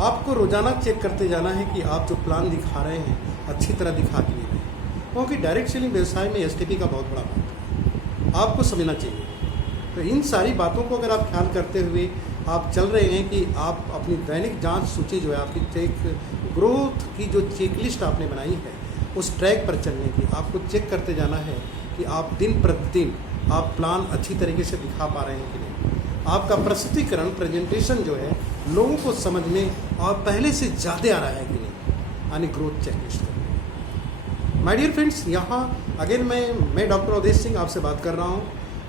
आपको रोज़ाना चेक करते जाना है कि आप जो प्लान दिखा रहे हैं अच्छी तरह दिखा के लिए, क्योंकि डायरेक्ट सेलिंग व्यवसाय में एसटीपी का बहुत बड़ा महत्व है, आपको समझना चाहिए। तो इन सारी बातों को अगर आप ख्याल करते हुए आप चल रहे हैं कि आप अपनी दैनिक जांच सूची जो है आपकी चेक ग्रोथ की जो चेकलिस्ट आपने बनाई है उस ट्रैक पर चलने की आपको चेक करते जाना है कि आप दिन प्रतिदिन आप प्लान अच्छी तरीके से दिखा पा रहे हैं कि नहीं, आपका प्रस्तुतिकरण प्रेजेंटेशन जो है लोगों को समझ में और पहले से ज़्यादा आ रहा है कि नहीं, यानी ग्रोथ चेकलिस्ट करनी। माय डियर फ्रेंड्स, यहाँ अगेन मैं डॉक्टर अवधेश सिंह आपसे बात कर रहा हूँ।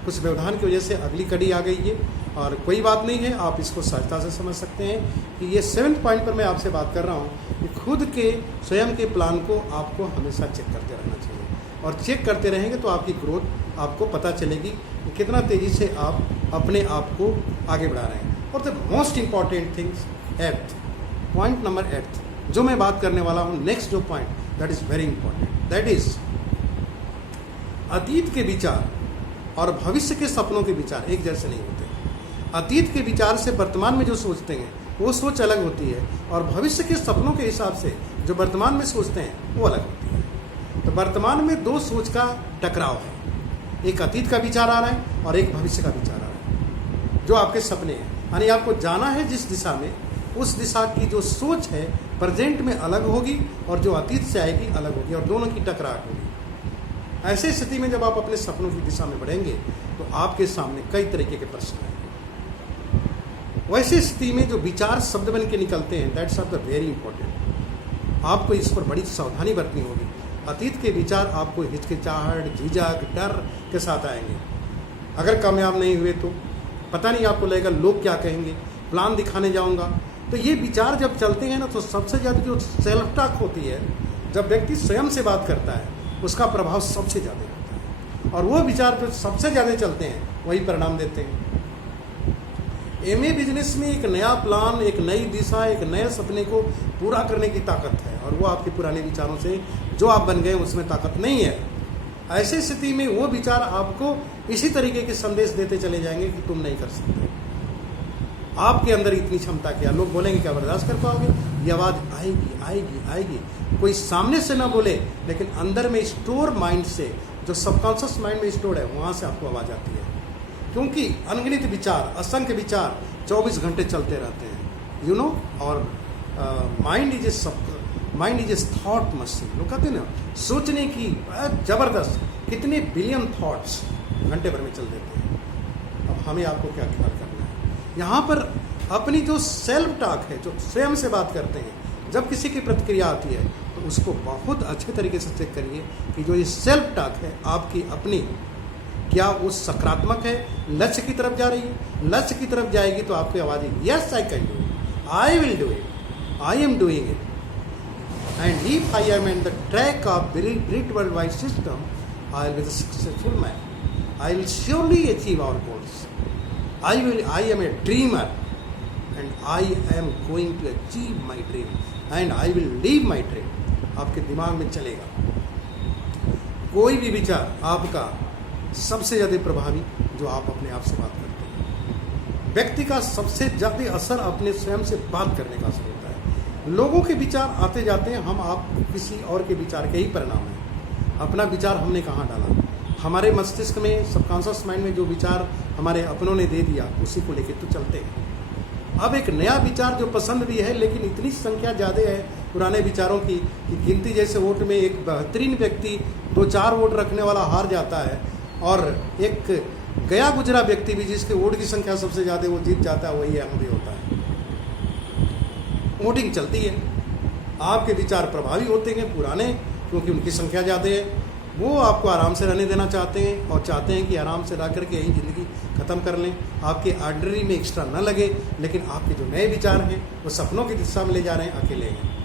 कुछ व्यवधान की वजह से अगली कड़ी आ गई है और कोई बात नहीं है, आप इसको सहजता से समझ सकते हैं कि ये 7th पॉइंट पर मैं आपसे बात कर रहा हूँ कि खुद के स्वयं के प्लान को आपको हमेशा चेक करते रहना चाहिए, और चेक करते रहेंगे तो आपकी ग्रोथ आपको पता चलेगी कि कितना तेज़ी से आप अपने आप को आगे बढ़ा रहे हैं। और the most important things 8th point number 8 जो मैं बात करने वाला हूँ, नेक्स्ट जो point that is very important, that is अतीत के विचार और भविष्य के सपनों के विचार एक जैसे नहीं होते। अतीत के विचार से वर्तमान में जो सोचते हैं वो सोच अलग होती है, और भविष्य के सपनों के हिसाब से जो वर्तमान में सोचते हैं वो अलग होती है। तो वर्तमान में दो सोच का टकराव है, एक अतीत का विचार आ रहा है और एक भविष्य का विचार आ रहा है, जो आपके सपने हैं। यानी आपको जाना है जिस दिशा में, उस दिशा की जो सोच है प्रेजेंट में अलग होगी और जो अतीत से आएगी अलग होगी, और दोनों की टकराहट होगी। ऐसी स्थिति में जब आप अपने सपनों की दिशा में बढ़ेंगे तो आपके सामने कई तरीके के प्रश्न आएंगे। वैसी स्थिति में जो विचार शब्द बन के निकलते हैं, that's are the very important. आपको इस पर बड़ी सावधानी बरतनी होगी। अतीत के विचार आपको हिचकिचाहट, झिझक, डर के साथ आएंगे। अगर कामयाब नहीं हुए तो पता नहीं, आपको लगेगा लोग क्या कहेंगे, प्लान दिखाने जाऊंगा। तो ये विचार जब चलते हैं ना, तो सबसे ज़्यादा जो सेल्फ टॉक होती है, जब व्यक्ति स्वयं से बात करता है उसका प्रभाव सबसे ज़्यादा होता है, और वो विचार जो सबसे ज़्यादा चलते हैं वही परिणाम देते हैं। एमए बिजनेस में एक नया प्लान, एक नई दिशा, एक नए सपने को पूरा करने की ताकत है, और वो आपके पुराने विचारों से जो आप बन गए उसमें ताकत नहीं है। ऐसी स्थिति में वो विचार आपको इसी तरीके के संदेश देते चले जाएंगे कि तुम नहीं कर सकते, आपके अंदर इतनी क्षमता क्या, लोग बोलेंगे क्या बर्दाश्त कर पाओगे, ये आवाज़ आएगी आएगी आएगी। कोई सामने से ना बोले, लेकिन अंदर में स्टोर माइंड से, जो सबकॉन्शियस माइंड में स्टोर है, वहाँ से आपको आवाज़ आती है। क्योंकि अनगिनत विचार, असंख्य विचार 24 घंटे चलते रहते हैं, यू नो। और mind is a thought machine. लोग कहते हैं ना, सोचने की ज़बरदस्त कितने बिलियन थॉट्स घंटे भर में चल देते हैं। अब हमें आपको क्या ख्याल करना है, यहाँ पर अपनी जो सेल्फ टॉक है, जो स्वयं से बात करते हैं, जब किसी की प्रतिक्रिया आती है तो उसको बहुत अच्छे तरीके से चेक करिए कि जो ये सेल्फ टॉक है आपकी अपनी, क्या वो सकारात्मक है, लक्ष्य की तरफ जा रही है। लक्ष्य की तरफ जाएगी तो आपकी आवाज़ है, yes I can do it, I will do it, I am doing it, and if I am in the track of great world wide system, I will be the successful man, I will surely achieve our goals, I am a dreamer and I am going to achieve my dream and I will live my dream. आपके दिमाग में चलेगा। कोई भी विचार आपका सबसे ज़्यादा प्रभावी जो आप अपने आप से बात करते हैं। व्यक्ति का सबसे ज़्यादा असर अपने स्वयं से बात करने का असर होता है। लोगों के विचार आते जाते हैं, हम आप किसी और के विचार के ही परिणाम हैं। अपना विचार हमने कहाँ डाला, हमारे मस्तिष्क में, सबकॉन्शियस माइंड में जो विचार हमारे अपनों ने दे दिया, उसी को लेकर तो चलते हैं। अब एक नया विचार जो पसंद भी है, लेकिन इतनी संख्या ज़्यादा है पुराने विचारों की कि गिनती जैसे वोट में एक बेहतरीन व्यक्ति 2-4 वोट रखने वाला हार जाता है, और एक गया गुजरा व्यक्ति भी जिसके वोट की संख्या सबसे ज़्यादा वो जीत जाता है, वही अहम भी होता है। वोटिंग चलती है, आपके विचार प्रभावी होते हैं पुराने, क्योंकि उनकी संख्या ज़्यादा है। वो आपको आराम से रहने देना चाहते हैं, और चाहते हैं कि आराम से रह करके यही ज़िंदगी ख़त्म कर लें, आपके ऑर्डनरी में एक्स्ट्रा न लगे। लेकिन आपके जो नए विचार हैं वो सपनों की दिशा में ले जा रहे हैं, अकेले हैं,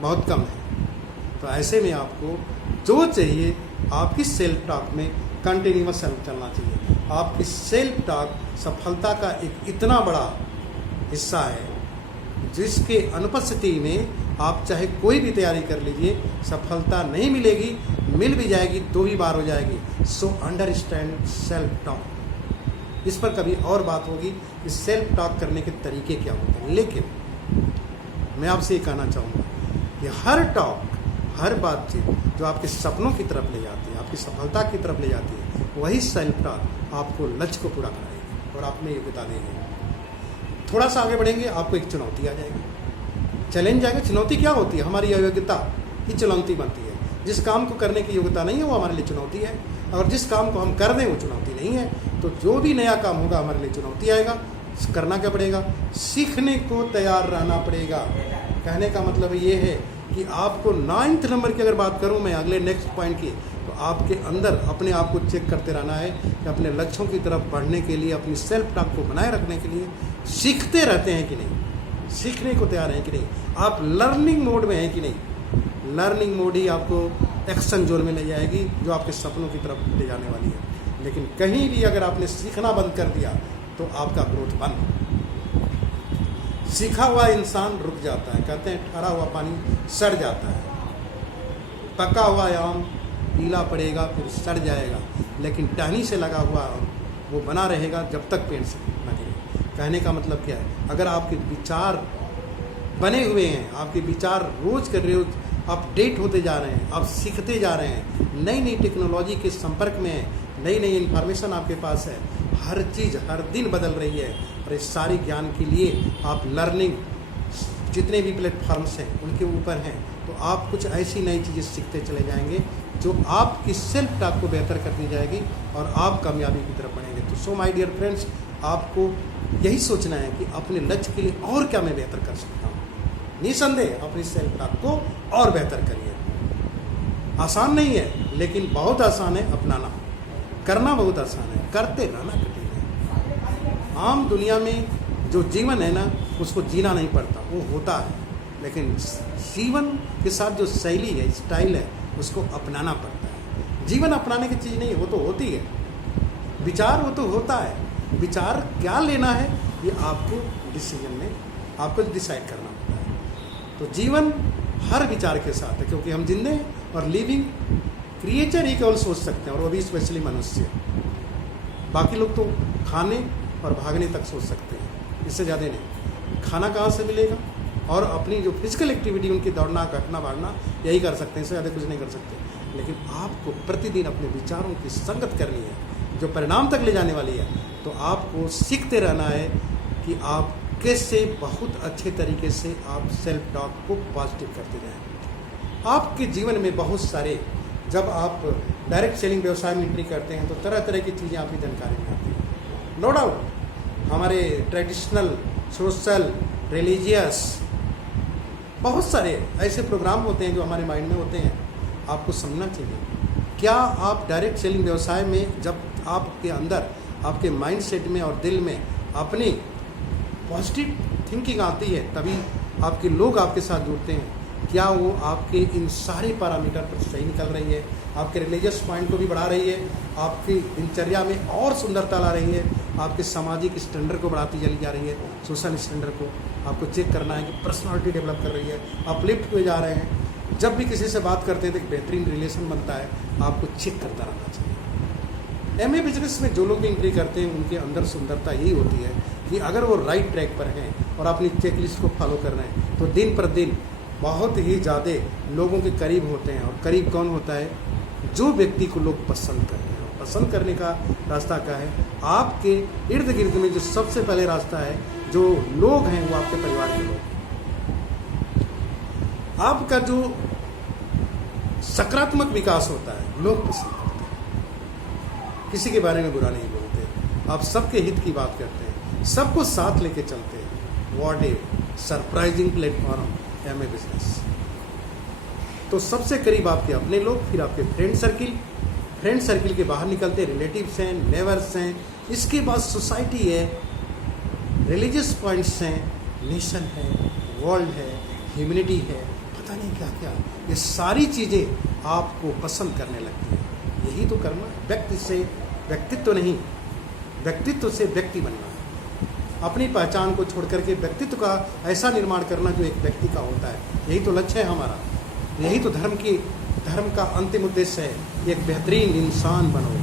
बहुत कम है। तो ऐसे में आपको जो चाहिए, आपकी सेल्फ टॉक में कंटिन्यूअस चलना चाहिए। आपकी सेल्फ टॉक सफलता का एक इतना बड़ा हिस्सा है, जिसके अनुपस्थिति में आप चाहे कोई भी तैयारी कर लीजिए, सफलता नहीं मिलेगी, मिल भी जाएगी 2 ही बार हो जाएगी। So understand self talk. इस पर कभी और बात होगी कि सेल्फ टॉक करने के तरीके क्या होते हैं। लेकिन मैं आपसे ये कहना चाहूँगा कि हर टॉक, हर बातचीत जो आपके सपनों की तरफ ले जाती है, आपकी सफलता की तरफ ले जाती है, वही सेल्फ टॉक आपको लक्ष्य को पूरा कराएगी और आप में योग्यता देगी। थोड़ा सा आगे बढ़ेंगे, आपको एक चुनौती आ जाएगी, चैलेंज आएगा। चुनौती क्या होती है? हमारी अयोग्यता ही चुनौती बनती है। जिस काम को करने की योग्यता नहीं है वो हमारे लिए चुनौती है, और जिस काम को हम कर दें वो चुनौती नहीं है। तो जो भी नया काम होगा हमारे लिए चुनौती आएगा। करना क्या पड़ेगा? सीखने को तैयार रहना पड़ेगा। कहने का मतलब ये है कि आपको 9th नंबर की अगर बात करूं मैं अगले नेक्स्ट पॉइंट की, तो आपके अंदर अपने आप को चेक करते रहना है कि अपने लक्ष्यों की तरफ बढ़ने के लिए, अपनी सेल्फ टॉक को बनाए रखने के लिए सीखते रहते हैं कि नहीं, सीखने को तैयार हैं कि नहीं, आप लर्निंग मोड में हैं कि नहीं। लर्निंग मोड ही आपको एक्शन जोन में ले जाएगी, जो आपके सपनों की तरफ ले जाने वाली है। लेकिन कहीं भी अगर आपने सीखना बंद कर दिया तो आपका ग्रोथ बंद। सीखा हुआ इंसान रुक जाता है। कहते हैं ठहरा हुआ पानी सड़ जाता है, पका हुआ आम पीला पड़ेगा फिर सड़ जाएगा, लेकिन टहनी से लगा हुआ आम वो बना रहेगा जब तक पेड़ से न गिरे। कहने का मतलब क्या है? अगर आपके विचार बने हुए हैं, आपके विचार रोज कर रोज अपडेट होते जा रहे हैं, आप सीखते जा रहे हैं, नई नई टेक्नोलॉजी के संपर्क में हैं, नई नई इन्फॉर्मेशन आपके पास है, हर चीज़ हर दिन बदल रही है, और इस सारी ज्ञान के लिए आप लर्निंग जितने भी प्लेटफॉर्म्स हैं उनके ऊपर हैं, तो आप कुछ ऐसी नई चीज़ें सीखते चले जाएंगे जो आपकी सेल्फ टॉक को बेहतर करती जाएगी और आप कामयाबी की तरफ बढ़ेंगे। तो सो माय डियर फ्रेंड्स, आपको यही सोचना है कि अपने लक्ष्य के लिए और क्या मैं बेहतर कर सकता हूँ। निसंदेह अपनी सेल्फ टॉक को और बेहतर करिए। आसान नहीं है, लेकिन बहुत आसान है अपनाना। करना बहुत आसान है, करते रहना कठिन है। आम दुनिया में जो जीवन है ना, उसको जीना नहीं पड़ता, वो होता है। लेकिन जीवन के साथ जो शैली है, स्टाइल है, उसको अपनाना पड़ता है। जीवन अपनाने की चीज़ नहीं है, वो तो होती है। विचार वो तो होता है। विचार क्या लेना है ये आपको डिसीजन में आपको डिसाइड करना पड़ता है। तो जीवन हर विचार के साथ है, क्योंकि हम जिंदे हैं और लिविंग क्रिएचर ही केवल सोच सकते हैं, और वो भी स्पेशली मनुष्य। बाकी लोग तो खाने और भागने तक सोच सकते हैं, इससे ज़्यादा नहीं। खाना कहाँ से मिलेगा, और अपनी जो फिजिकल एक्टिविटी उनकी दौड़ना, घटना, भागना, यही कर सकते हैं, इससे ज़्यादा कुछ नहीं कर सकते। लेकिन आपको प्रतिदिन अपने विचारों की संगत करनी है जो परिणाम तक ले जाने वाली है। तो आपको सीखते रहना है कि आप कैसे बहुत अच्छे तरीके से आप सेल्फ टॉक को पॉजिटिव करते जाएं। आपके जीवन में बहुत सारे, जब आप डायरेक्ट सेलिंग व्यवसाय में एंट्री करते हैं तो तरह तरह की चीज़ें आपकी जानकारी में आती हैं। नो डाउट हमारे ट्रेडिशनल, सोशल, रिलीजियस बहुत सारे ऐसे प्रोग्राम होते हैं जो हमारे माइंड में होते हैं। आपको समझना चाहिए, क्या आप डायरेक्ट सेलिंग व्यवसाय में, जब आपके अंदर, आपके माइंड सेट में और दिल में अपनी पॉजिटिव थिंकिंग आती है, तभी आपके लोग आपके साथ जुड़ते हैं। क्या वो आपके इन सारे पैरामीटर पर सही निकल रही है, आपके रिलीजियस पॉइंट को भी बढ़ा रही है, आपकी दिनचर्या में और सुंदरता ला रही है, आपके सामाजिक स्टैंडर्ड को बढ़ाती चली जा रही है, सोशल स्टैंडर्ड को आपको चेक करना है कि पर्सनालिटी डेवलप कर रही है, अपलिफ्ट हुए जा रहे हैं। जब भी किसी से बात करते हैं तो एक बेहतरीन रिलेशन बनता है, आपको चेक करता रहना चाहिए। एमए बिजनेस में जो लोग भी एंट्री करते हैं उनके अंदर सुंदरता यही होती है कि अगर वो राइट ट्रैक पर हैं और अपनी चेकलिस्ट को फॉलो कर रहे हैं तो दिन पर दिन बहुत ही ज़्यादा लोगों के करीब होते हैं। और करीब कौन होता है? जो व्यक्ति को लोग पसंद करते हैं। पसंद करने का रास्ता क्या है? आपके इर्द गिर्द में जो सबसे पहले रास्ता है, जो लोग हैं वो आपके परिवार के लोग। आपका जो सकारात्मक विकास होता है, लोग पसंद करते हैं, किसी के बारे में बुरा नहीं बोलते, आप सबके हित की बात करते हैं, सबको साथ लेके चलते हैं। What A surprising platform MA business. तो सबसे करीब आपके अपने लोग, फिर आपके फ्रेंड सर्किल के बाहर निकलते रिलेटिव्स हैं, नेबर्स हैं, इसके बाद सोसाइटी है, रिलीजियस पॉइंट्स हैं, नेशन है, वर्ल्ड है, ह्यूमैनिटी है, पता नहीं क्या क्या, ये सारी चीज़ें आपको पसंद करने लगती हैं। यही तो करना है। व्यक्ति से व्यक्तित्व नहीं, व्यक्तित्व से व्यक्ति बनना है। अपनी पहचान को छोड़ करके व्यक्तित्व का ऐसा निर्माण करना जो एक व्यक्ति का होता है। यही तो लक्ष्य है हमारा, यही तो धर्म का अंतिम उद्देश्य है, एक बेहतरीन इंसान बनो।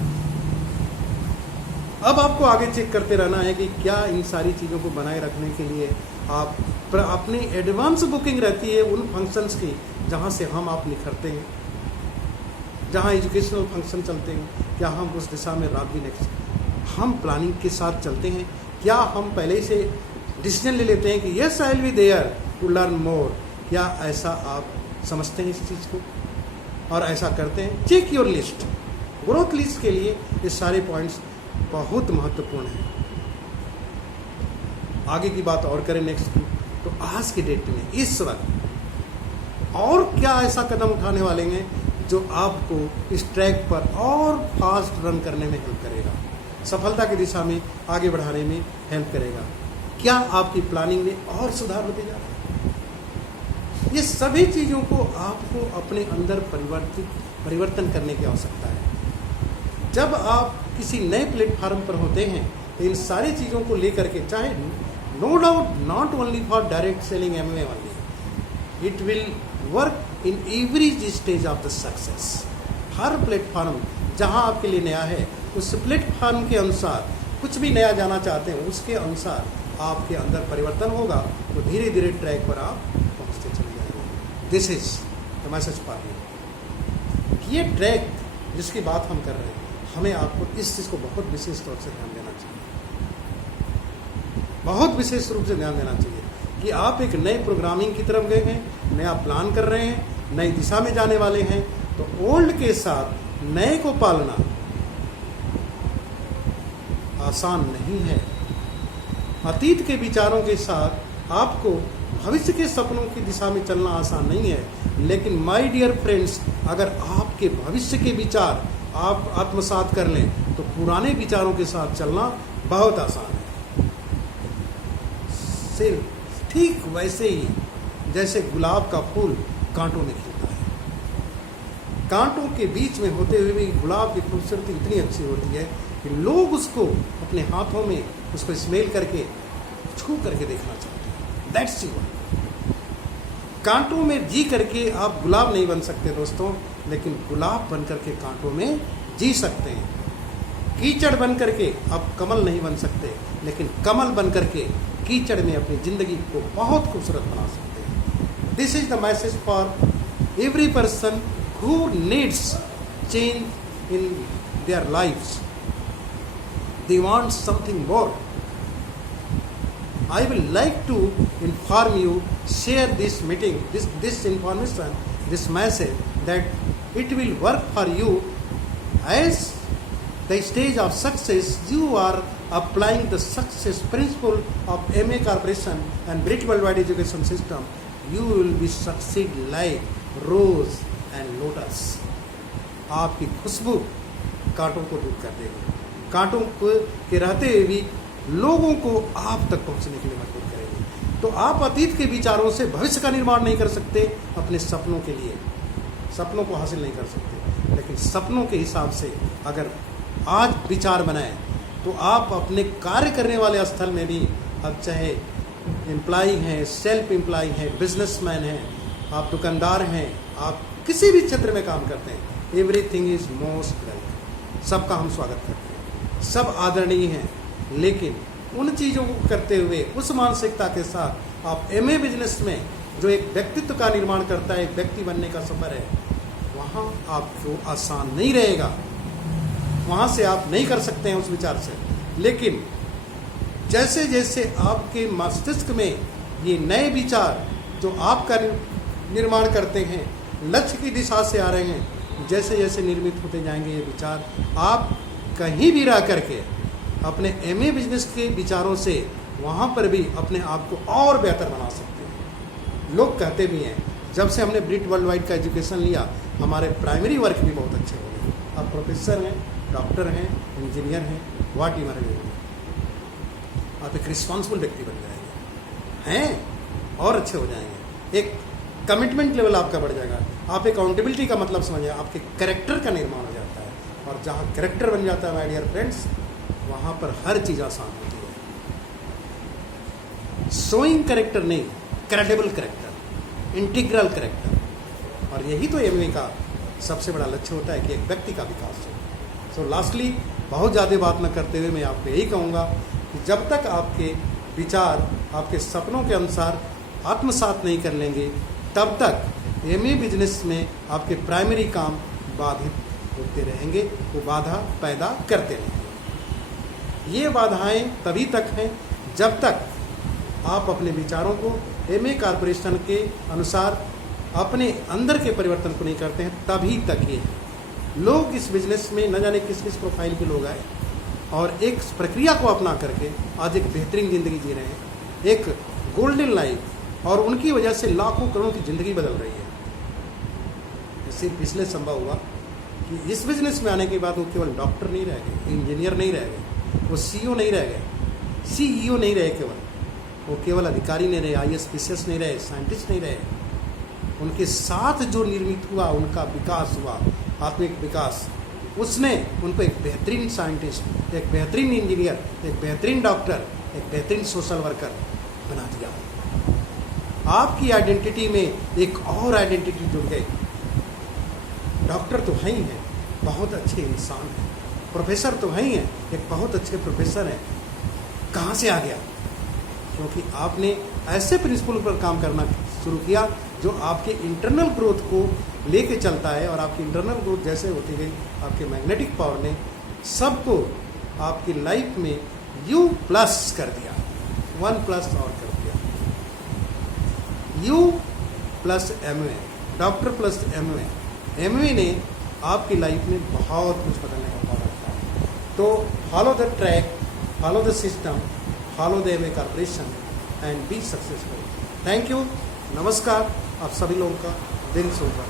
अब आपको आगे चेक करते रहना है कि क्या इन सारी चीज़ों को बनाए रखने के लिए आप अपनी एडवांस बुकिंग रहती है उन फंक्शंस की जहाँ से हम आप निखरते हैं, जहाँ एजुकेशनल फंक्शन चलते हैं, क्या हम उस दिशा में रात दिन हम प्लानिंग के साथ चलते हैं? क्या हम पहले से डिसीजन ले लेते हैं कि yes I will be there to learn more? क्या ऐसा आप समझते हैं इस चीज़ को और ऐसा करते हैं? Check your list. Growth list के लिए ये सारे पॉइंट्स बहुत महत्वपूर्ण हैं। आगे की बात और करें नेक्स्ट की, तो आज के डेट में इस वक्त और क्या ऐसा कदम उठाने वाले हैं जो आपको इस ट्रैक पर और फास्ट रन करने में हेल्प करेगा, सफलता की दिशा में आगे बढ़ाने में हेल्प करेगा? क्या आपकी प्लानिंग में और सुधार होते जा रहा है? ये सभी चीज़ों को आपको अपने अंदर परिवर्तन करने की आवश्यकता है। जब आप किसी नए प्लेटफार्म पर होते हैं तो इन सारी चीज़ों को लेकर के, चाहे no doubt not only for direct selling Amway only, it will work in every stage of the success. हर प्लेटफार्म जहां आपके लिए नया है, उस प्लेटफार्म के अनुसार कुछ भी नया जाना चाहते हैं, उसके अनुसार आपके अंदर परिवर्तन होगा, तो धीरे धीरे ट्रैक पर आप पहुंचते चले जाएंगे। This is the message for you. ये ट्रैक जिसकी बात हम कर रहे हैं, हमें आपको इस चीज़ को बहुत विशेष तौर से ध्यान देना चाहिए, बहुत विशेष रूप से ध्यान देना चाहिए कि आप एक नए प्रोग्रामिंग की तरफ गए हैं, नया प्लान कर रहे हैं, नई दिशा में जाने वाले हैं, तो ओल्ड के साथ नए को पालना आसान नहीं है। अतीत के विचारों के साथ आपको भविष्य के सपनों की दिशा में चलना आसान नहीं है। लेकिन माय डियर फ्रेंड्स, अगर आपके भविष्य के विचार आप आत्मसात कर लें तो पुराने विचारों के साथ चलना बहुत आसान है। सिर्फ ठीक वैसे ही जैसे गुलाब का फूल कांटों में खिलता है, कांटों के बीच में होते हुए भी गुलाब की खूबसूरती इतनी अच्छी होती है कि लोग उसको अपने हाथों में उसको स्मेल करके छू करके देखना चाहते हैं। That's you. कांटों में जी करके आप गुलाब नहीं बन सकते दोस्तों, लेकिन गुलाब बन करके कांटों में जी सकते हैं। कीचड़ बन करके आप कमल नहीं बन सकते, लेकिन कमल बन करके कीचड़ में अपनी जिंदगी को बहुत खूबसूरत बना सकते हैं। This is the message for every person who needs change in their lifes. They want something more. I will like to inform you, share this meeting, this information, this message, that it will work for you as the stage of success. You are applying the success principle of MA Corporation and British Worldwide Education System. You will be succeed like rose and lotus. आपकी खुशबू कांटों को दूर कर देगी, कांटों के रहते हुए भी लोगों को आप तक पहुंचने के लिए मजबूर करेंगे। तो आप अतीत के विचारों से भविष्य का निर्माण नहीं कर सकते, अपने सपनों के लिए सपनों को हासिल नहीं कर सकते, लेकिन सपनों के हिसाब से अगर आज विचार बनाएं तो आप अपने कार्य करने वाले स्थल में भी, अब चाहे एम्प्लॉई हैं, सेल्फ एम्प्लॉई हैं, बिजनेसमैन हैं, आप दुकानदार हैं, आप किसी भी क्षेत्र में काम करते हैं, एवरीथिंग इज मोस्ट वेलकम। सबका हम स्वागत करते हैं, सब आदरणीय हैं। लेकिन उन चीज़ों को करते हुए उस मानसिकता के साथ आप एमए बिजनेस में जो एक व्यक्तित्व का निर्माण करता है, एक व्यक्ति बनने का सफर है, वहाँ आपको आसान नहीं रहेगा, वहाँ से आप नहीं कर सकते हैं उस विचार से। लेकिन जैसे जैसे आपके मस्तिष्क में ये नए विचार जो आपका निर्माण करते हैं, लक्ष्य की दिशा से आ रहे हैं, जैसे जैसे निर्मित होते जाएंगे ये विचार, आप कहीं भी रह करके अपने एमए बिजनेस के विचारों से वहाँ पर भी अपने आप को और बेहतर बना सकते हैं। लोग कहते भी हैं, जब से हमने ब्रिट वर्ल्ड वाइड का एजुकेशन लिया, हमारे प्राइमरी वर्क भी बहुत अच्छे हो गए। आप प्रोफेसर हैं, डॉक्टर हैं, इंजीनियर हैं, वाट एवर है, आप एक रिस्पॉन्सिबल व्यक्ति बन जाएंगे हैं और अच्छे हो जाएंगे। एक कमिटमेंट लेवल आपका बढ़ जाएगा, आप अकाउंटेबिलिटी का मतलब समझिए, आपके कैरेक्टर का निर्माण हो जाता है। और जहाँ कैरेक्टर बन जाता है माय डियर फ्रेंड्स, वहाँ पर हर चीज़ आसान होती है। शोइंग कैरेक्टर नहीं, क्रेडिबल कैरेक्टर, इंटीग्रल कैरेक्टर। और यही तो एमए का सबसे बड़ा लक्ष्य होता है कि एक व्यक्ति का विकास हो। सो लास्टली, बहुत ज़्यादा बात न करते हुए मैं आपको यही कहूँगा कि जब तक आपके विचार आपके सपनों के अनुसार आत्मसात नहीं कर लेंगे तब तक एमए बिजनेस में आपके प्राइमरी काम बाधित होते रहेंगे, वो बाधा पैदा करते रहेंगे। ये बाधाएं तभी तक हैं जब तक आप अपने विचारों को एमए कॉरपोरेशन के अनुसार अपने अंदर के परिवर्तन को नहीं करते हैं, तभी तक ये है। लोग इस बिजनेस में न जाने किस किस प्रोफाइल के लोग आए और एक प्रक्रिया को अपना करके आज एक बेहतरीन ज़िंदगी जी रहे हैं, एक गोल्डन लाइफ, और उनकी वजह से लाखों करोड़ों की ज़िंदगी बदल रही है। सिर्फ इसलिए संभव हुआ कि इस बिजनेस में आने के बाद वो केवल डॉक्टर नहीं रह गए, इंजीनियर नहीं रह गए, वो सीईओ नहीं रह गए, सीईओ नहीं रहे, वो केवल अधिकारी नहीं रहे, आईएएस पीसीएस नहीं रहे, साइंटिस्ट नहीं रहे। उनके साथ जो निर्मित हुआ, उनका विकास हुआ, आत्मिक विकास, उसने उनको एक बेहतरीन साइंटिस्ट, एक बेहतरीन इंजीनियर, एक बेहतरीन डॉक्टर, एक बेहतरीन सोशल वर्कर बना दिया। आपकी आइडेंटिटी में एक और आइडेंटिटी जुड़ गई। डॉक्टर तो है ही है, बहुत अच्छे इंसान हैं, प्रोफेसर तो है ही हैं, एक बहुत अच्छे प्रोफेसर हैं। कहाँ से आ गया? क्योंकि आपने ऐसे प्रिंसिपल पर काम करना शुरू किया जो आपके इंटरनल ग्रोथ को लेके चलता है, और आपकी इंटरनल ग्रोथ जैसे होती गई, आपके मैग्नेटिक पावर ने सबको आपकी लाइफ में U+ कर दिया, 1+ और कर दिया। U+MA, डॉक्टर प्लस MA ने आपकी लाइफ में बहुत कुछ बदलने का पावर रखा है। तो follow the track, follow the system, follow the MA corporation and be successful. Thank you, नमस्कार। आप सभी लोगों का दिन शुभ हो।